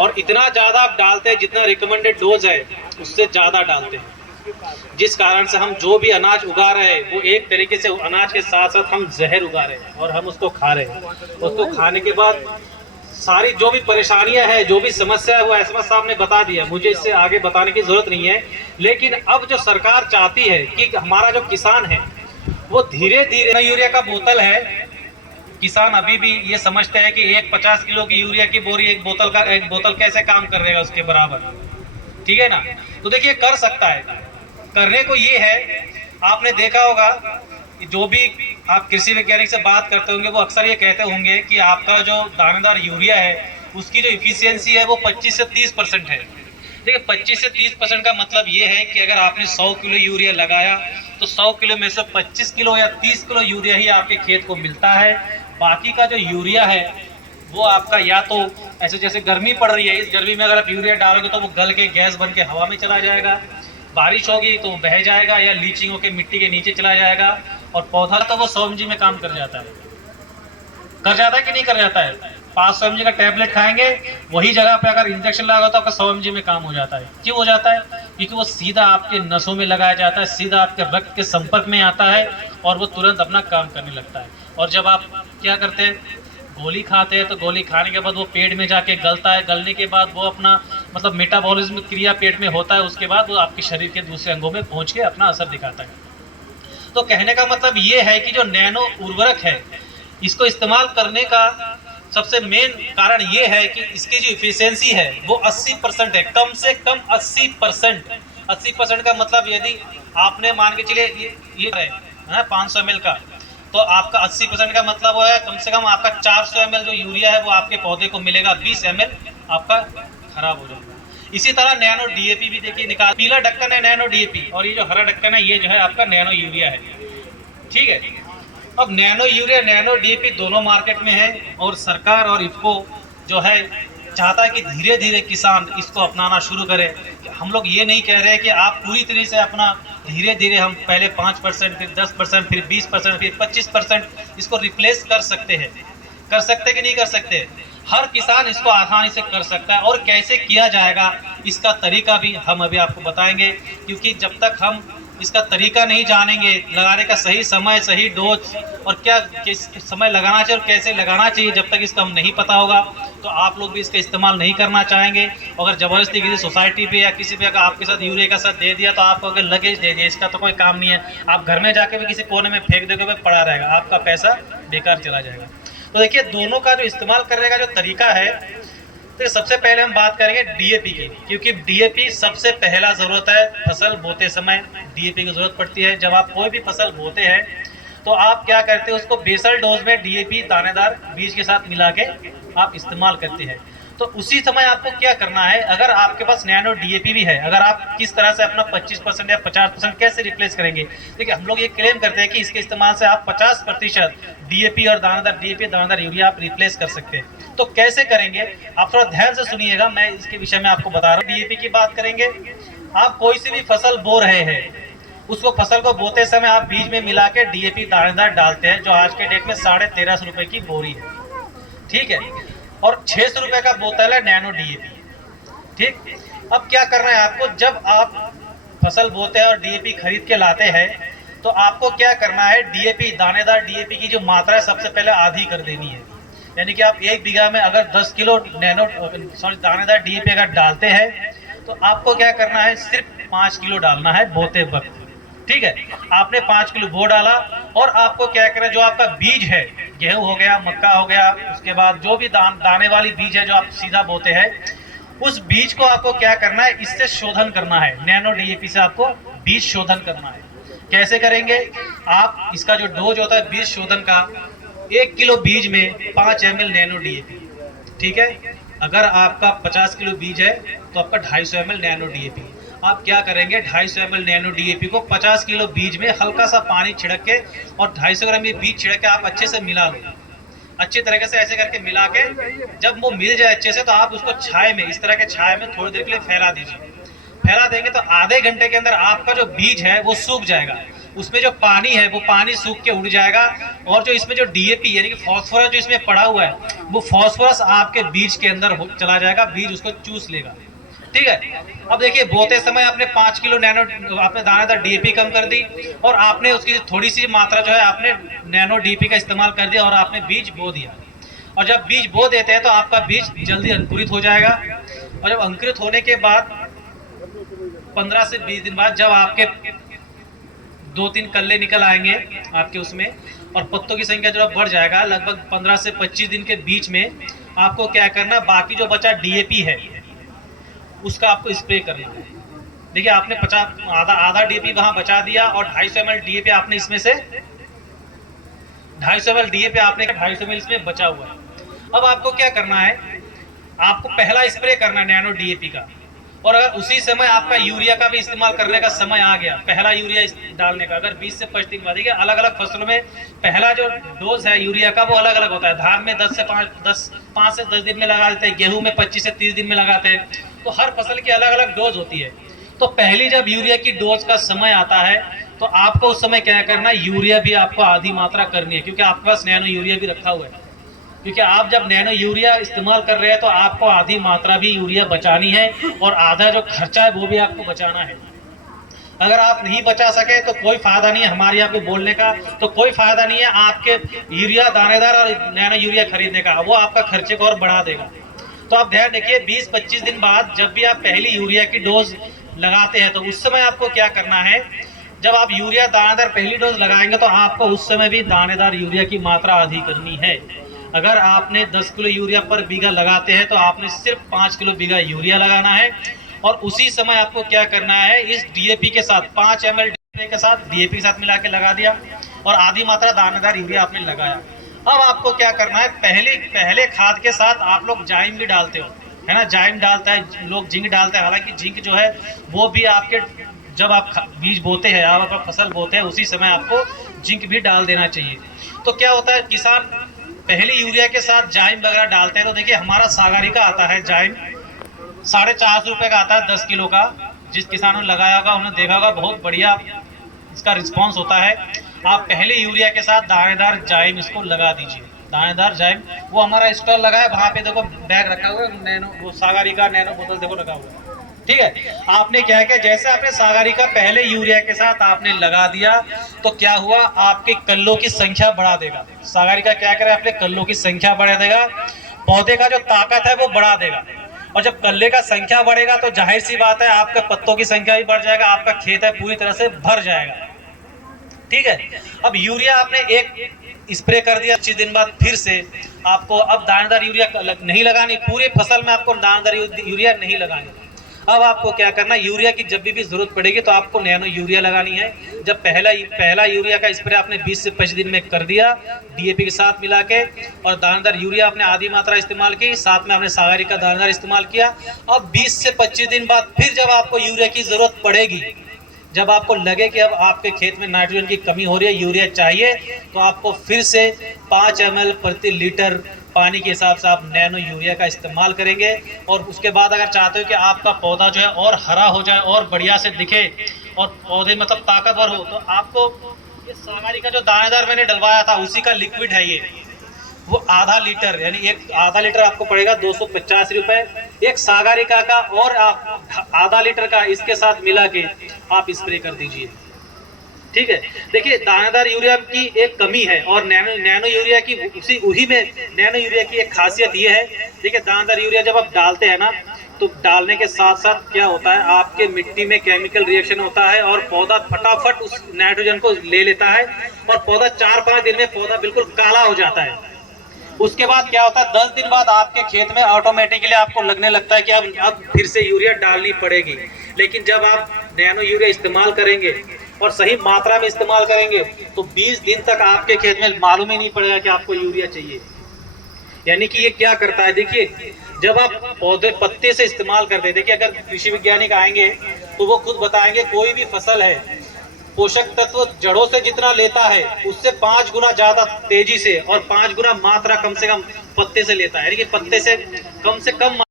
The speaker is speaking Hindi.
और इतना ज़्यादा आप डालते हैं जितना रिकमेंडेड डोज है उससे ज़्यादा डालते हैं, जिस कारण से हम जो भी अनाज उगा रहे हैं वो एक तरीके से अनाज के साथ साथ हम जहर उगा रहे हैं और हम उसको खा रहे हैं। उसको खाने के बाद सारी जो भी परेशानियां हैं, जो भी समस्या है, वो एसएमएस साहब ने बता दिया, मुझे इससे आगे बताने की जरूरत नहीं है। लेकिन अब जो सरकार चाहती है कि हमारा जो किसान है वो धीरे धीरे, यूरिया का बोतल है, किसान अभी भी ये समझते हैं कि एक 50 किलो की यूरिया की बोरी एक बोतल कैसे काम कर रहेगा उसके बराबर, ठीक है ना। तो देखिए कर सकता है, करने को ये है। आपने देखा होगा जो भी आप कृषि वैज्ञानिक से बात करते होंगे वो अक्सर ये कहते होंगे कि आपका जो दानेदार यूरिया है उसकी जो इफिशियंसी है वो 25 से 30% है। देखिए 25 से 30% का मतलब ये है कि अगर आपने 100 किलो यूरिया लगाया तो 100 किलो में से 25 किलो या 30 किलो यूरिया ही आपके खेत को मिलता है। बाकी का जो यूरिया है वो आपका या तो ऐसे, जैसे गर्मी पड़ रही है, इस गर्मी में अगर आप यूरिया डालोगे तो वो गल के गैस बन के हवा में चला जाएगा, बारिश होगी तो बह जाएगा या लीचिंग होकर मिट्टी के नीचे चला जाएगा, और पौधा तो वो 100 mg में काम कर जाता है कि नहीं कर जाता है। 500 mg का टैबलेट खाएंगे, वही जगह पे अगर इंजेक्शन लगा तो आपका 100 mg में काम हो जाता है। क्यों हो जाता है? क्योंकि वो सीधा आपके नसों में लगाया जाता है, सीधा आपके रक्त के संपर्क में आता है और वो तुरंत अपना काम करने लगता है। और जब आप क्या करते हैं, गोली खाते हैं, तो गोली खाने के बाद वो पेट में जाके गलता है, गलने के बाद वो अपना मतलब मेटाबॉलिज्म क्रिया पेट में होता है, उसके बाद वो आपके शरीर के दूसरे अंगों में पहुंच के अपना असर दिखाता है। तो कहने का मतलब ये है कि जो नैनो उर्वरक है इसको इस्तेमाल करने का सबसे मेन कारण ये है कि इसकी जो इफिशियंसी है वो 80% है, कम से कम 80%। 80% का मतलब यदि आपने मान के चलिए ये है 500 ml का, तो आपका 80% का मतलब वो है कम से कम आपका 400 ml जो यूरिया है वो आपके पौधे को मिलेगा, 20 ml आपका खराब हो जाएगा। इसी तरह नैनो डीएपी भी देखिए निकाल, पीला ढक्कन है नैनो डीएपी और ये जो हरा ढक्कन है ये जो है आपका नैनो यूरिया है, ठीक है। अब नैनो यूरिया नैनो डीएपी दोनों मार्केट में है और सरकार और इफको जो है चाहता है कि धीरे धीरे किसान इसको अपनाना शुरू करे। हम लोग ये नहीं कह रहे कि आप पूरी तरह से अपना धीरे धीरे, हम पहले 5%, फिर 10%, फिर 20%, फिर 25% इसको रिप्लेस कर सकते हैं कि नहीं कर सकते। हर किसान इसको आसानी से कर सकता है और कैसे किया जाएगा इसका तरीका भी हम अभी आपको बताएंगे, क्योंकि जब तक हम इसका तरीका नहीं जानेंगे, लगाने का सही समय, सही डोज और क्या किस समय लगाना चाहिए और कैसे लगाना चाहिए, जब तक इसका हम नहीं पता होगा तो आप लोग भी इसका इस्तेमाल नहीं करना चाहेंगे। अगर ज़बरदस्ती किसी सोसाइटी पे या किसी पे अगर आपके साथ यूरिया का साथ दे दिया तो आपको अगर लगेज दे दिया, इसका तो कोई काम नहीं है, आप घर में जाके भी किसी कोने में फेंक दोगे पड़ा रहेगा, आपका पैसा बेकार चला जाएगा। तो देखिए दोनों का जो इस्तेमाल करने का जो तरीका है, तो सबसे पहले हम बात करेंगे डीएपी की, क्योंकि डीएपी सबसे पहला ज़रूरत है। फसल बोते समय डीएपी की ज़रूरत पड़ती है। जब आप कोई भी फसल बोते हैं तो आप क्या करते हैं, उसको बेसल डोज में डीएपी दानेदार बीज के साथ मिला के आप इस्तेमाल करते हैं। तो उसी समय आपको क्या करना है, अगर आपके पास नैनो डीएपी भी है, अगर आप किस तरह से अपना 25% या 50% कैसे रिप्लेस करेंगे। देखिए हम लोग ये क्लेम करते हैं कि इसके इस्तेमाल से आप 50% डीएपी और दानेदार यूरिया आप रिप्लेस कर सकते हैं। तो कैसे करेंगे आप थोड़ा ध्यान से सुनिएगा, मैं इसके विषय में आपको बता रहा हूँ। डीएपी की बात करेंगे, आप कोई सी भी फसल बो रहे हैं, उसको फसल को बोते समय आप बीज में मिला के डीएपी दानेदार डालते हैं, जो आज के डेट में 1350 रुपये की बोरी है, ठीक है, और 600 रुपये का बोतल है नैनो डीएपी, ठीक। अब क्या करना है आपको, जब आप फसल बोते हैं और डीएपी खरीद के लाते हैं तो आपको क्या करना है, डीएपी दानेदार डीएपी की जो मात्रा है सबसे पहले आधी कर देनी है। यानी कि आप 1 बीघा में अगर 10 किलो दानेदार डीएपी अगर डालते हैं तो आपको क्या करना है, सिर्फ 5 किलो डालना है बोते वक्त, ठीक है। आपने 5 किलो बो डाला और आपको क्या करना है, जो आपका बीज है, गेहूं हो गया, मक्का हो गया, उसके बाद जो भी दाने वाली बीज है जो आप सीधा बोते हैं, उस बीज को आपको क्या करना है, इससे शोधन करना है। नैनो डीएपी से आपको बीज शोधन करना है। कैसे करेंगे आप, इसका जो डोज होता है बीज शोधन का, 1 किलो बीज में 5 ml नैनो डीएपी, ठीक है। अगर आपका 50 किलो बीज है तो आपका 250 ml नैनो डीएपी। आप क्या करेंगे, 250 ml नैनो डीएपी को 50 किलो बीज में हल्का सा पानी छिड़क के और 250 ग्राम ये बीज छिड़क के आप अच्छे से मिला लो, अच्छी तरीके से ऐसे करके मिला के जब वो मिल जाए अच्छे से तो आप उसको छाए में, इस तरह के छाए में थोड़ी देर के लिए फैला दीजिए। फैला देंगे तो आधे घंटे के अंदर आपका जो बीज है वो सूख जाएगा। उसमें जो पानी है वो पानी सूख के उड़ जाएगा, और जो इसमें जो डीएपी यानी कि फॉस्फोरस जो इसमें पड़ा हुआ है वो फॉस्फोरस आपके बीज के अंदर चला जाएगा, बीज उसको चूस लेगा। ठीक है। अब देखिए बोते समय आपने 5 किलो नैनो आपने दानेदार डीएपी कम कर दी, और आपने उसकी थोड़ी सी मात्रा जो है आपने नैनो डीएपी का इस्तेमाल कर दिया, और आपने बीज बो दिया। और जब बीज बो देते हैं तो आपका बीज जल्दी अंकुरित हो जाएगा, और जब अंकुरित होने के बाद 15 से 20 दिन बाद जब आपके 2-3 कल्ले निकल आएंगे आपके उसमें, और पत्तों की संख्या जो बढ़ जाएगा, लगभग 15 से 25 दिन के बीच में आपको क्या करना, बाकी जो बचा डीएपी है उसका आपको स्प्रे करना है। देखिए आपने 50 आधा डीएपी वहां बचा दिया, और 250 ml डीएपी आपने इसमें से 250 ml डीएपी आपने 250 ml इसमें बचा हुआ है। अब आपको क्या करना है, आपको पहला स्प्रे करना है नैनो डीएपी का, और अगर उसी समय आपका यूरिया का भी इस्तेमाल करने का समय आ गया, पहला यूरिया डालने का, अगर 20 से 25 दिन बाद, देखिए अलग अलग फसलों में पहला जो डोज है यूरिया का वो अलग अलग होता है। धान में 5 से 10 दिन में लगा देते हैं, गेहूं में 25 से 30 दिन में लगाते हैं, तो हर फसल की अलग अलग डोज होती है। तो पहली जब यूरिया की डोज का समय आता है तो आपको उस समय क्या करना है, यूरिया भी आपको आधी मात्रा करनी है, क्योंकि आपके पास नैनो यूरिया भी रखा हुआ है। क्योंकि आप जब नैनो यूरिया इस्तेमाल कर रहे हैं तो आपको आधी मात्रा भी यूरिया बचानी है, और आधा जो खर्चा है वो भी आपको बचाना है। अगर आप नहीं बचा सके तो कोई फायदा नहीं है हमारे यहाँ पे बोलने का, तो कोई फायदा नहीं है आपके यूरिया दानेदार और नैनो यूरिया खरीदने का, वो आपका खर्चे को और बढ़ा देगा। तो आप ध्यान रखिए 20-25 दिन बाद जब भी आप पहली यूरिया की डोज लगाते हैं तो उस समय आपको क्या करना है, जब आप यूरिया दानेदार पहली डोज लगाएंगे तो आपको उस समय भी दानेदार यूरिया की मात्रा आधी करनी है। अगर आपने 10 किलो यूरिया पर बीघा लगाते हैं तो आपने सिर्फ 5 किलो बीघा यूरिया लगाना है, और उसी समय आपको क्या करना है, इस डीएपी के साथ 5 ml डीएपी के साथ डीएपी के साथ मिला के लगा दिया, और आधी मात्रा दानेदार यूरिया आपने लगाया। अब आपको क्या करना है, पहले खाद के साथ आप लोग जाइम भी डालते हो, है ना, जाइम डालता है लोग, जिंक डालते हैं। हालांकि जिंक जो है वो भी आपके जब आप बीज बोते हैं, आप फसल बोते हैं उसी समय आपको जिंक भी डाल देना चाहिए। तो क्या होता है, किसान पहले यूरिया के साथ जाइम वगैरह डालते हैं, तो देखिए हमारा सागरिका आता है जाइम 450 रुपये का आता है 10 किलो का। जिस किसानों ने लगाया होगा उन्होंने देखा होगा बहुत बढ़िया इसका रिस्पॉन्स होता है। आप पहले यूरिया के साथ दानेदार जाइम इसको लगा दीजिए, दानेदार जाइम। वो हमारा स्टॉल लगा है, वहाँ पे देखो बैग रखा हुआ है, नैनो वो सागरिका नैनो बोतल देखो रखा हुआ है। ठीक है, आपने क्या किया, जैसे आपने सागरिका पहले यूरिया के साथ आपने लगा दिया तो क्या हुआ, आपके कल्लों की संख्या बढ़ा देगा। सागरिका क्या करे, आपके कल्लों की संख्या बढ़ा देगा, पौधे का जो ताकत है वो बढ़ा देगा। और जब कल्ले का संख्या बढ़ेगा तो जाहिर सी बात है आपके पत्तों की संख्या भी बढ़ जाएगा, आपका खेत है पूरी तरह से भर जाएगा। ठीक है, अब यूरिया आपने एक स्प्रे कर दिया, 25 दिन बाद फिर से आपको अब दानेदार यूरिया नहीं लगानी, पूरे फसल में आपको दानेदार यूरिया नहीं लगानी। अब आपको क्या करना, यूरिया की जब भी जरूरत पड़ेगी तो आपको नैनो यूरिया लगानी है। जब पहला यूरिया का स्प्रे आपने 20 से 25 दिन में कर दिया डीएपी के साथ मिला के, और दानेदार यूरिया आपने आधी मात्रा इस्तेमाल की, साथ में आपने सागरिका दानेदार इस्तेमाल किया। अब 20 से 25 दिन बाद फिर जब आपको यूरिया की जरूरत पड़ेगी, जब आपको लगे कि अब आपके खेत में नाइट्रोजन की कमी हो रही है, यूरिया चाहिए, तो आपको फिर से 5 ml प्रति लीटर पानी के हिसाब से आप नैनो यूरिया का इस्तेमाल करेंगे। और उसके बाद अगर चाहते हो कि आपका पौधा जो है और हरा हो जाए और बढ़िया से दिखे और पौधे मतलब ताकतवर हो, तो आपको ये सागरिका जो दानेदार मैंने डलवाया था उसी का लिक्विड है ये, वो आधा लीटर यानी एक आधा लीटर आपको पड़ेगा 250 रुपये एक सागरिका का, और आप आधा लीटर का इसके साथ मिला के आप स्प्रे कर दीजिए। ठीक है, देखिए दानेदार यूरिया की एक कमी है, और नैनो यूरिया की उसी में नैनो यूरिया की एक खासियत ये है। देखिए दानेदार यूरिया जब आप डालते हैं ना, तो डालने के साथ साथ क्या होता है, आपके मिट्टी में केमिकल रिएक्शन होता है और पौधा फटाफट उस नाइट्रोजन को ले लेता है, और पौधा 4-5 दिन में पौधा बिल्कुल काला हो जाता है। उसके बाद क्या होता है, 10 दिन बाद आपके खेत में ऑटोमेटिकली आपको लगने लगता है कि अब फिर से यूरिया डालनी पड़ेगी। लेकिन जब आप नैनो यूरिया इस्तेमाल करेंगे और सही मात्रा में इस्तेमाल करेंगे तो 20 दिन तक आपके खेत में मालूम ही नहीं पड़ेगा कि आपको यूरिया चाहिए। यानी कि ये क्या करता है, देखिए जब आप पौधे पत्ते से इस्तेमाल करते हैं, देखिए अगर कृषि वैज्ञानिक आएंगे तो वो खुद बताएंगे कोई भी फसल है पोषक तत्व जड़ों से जितना लेता है उससे 5 गुना ज्यादा तेजी से और 5 गुना मात्रा कम से कम पत्ते से लेता है, यानी कि पत्ते से कम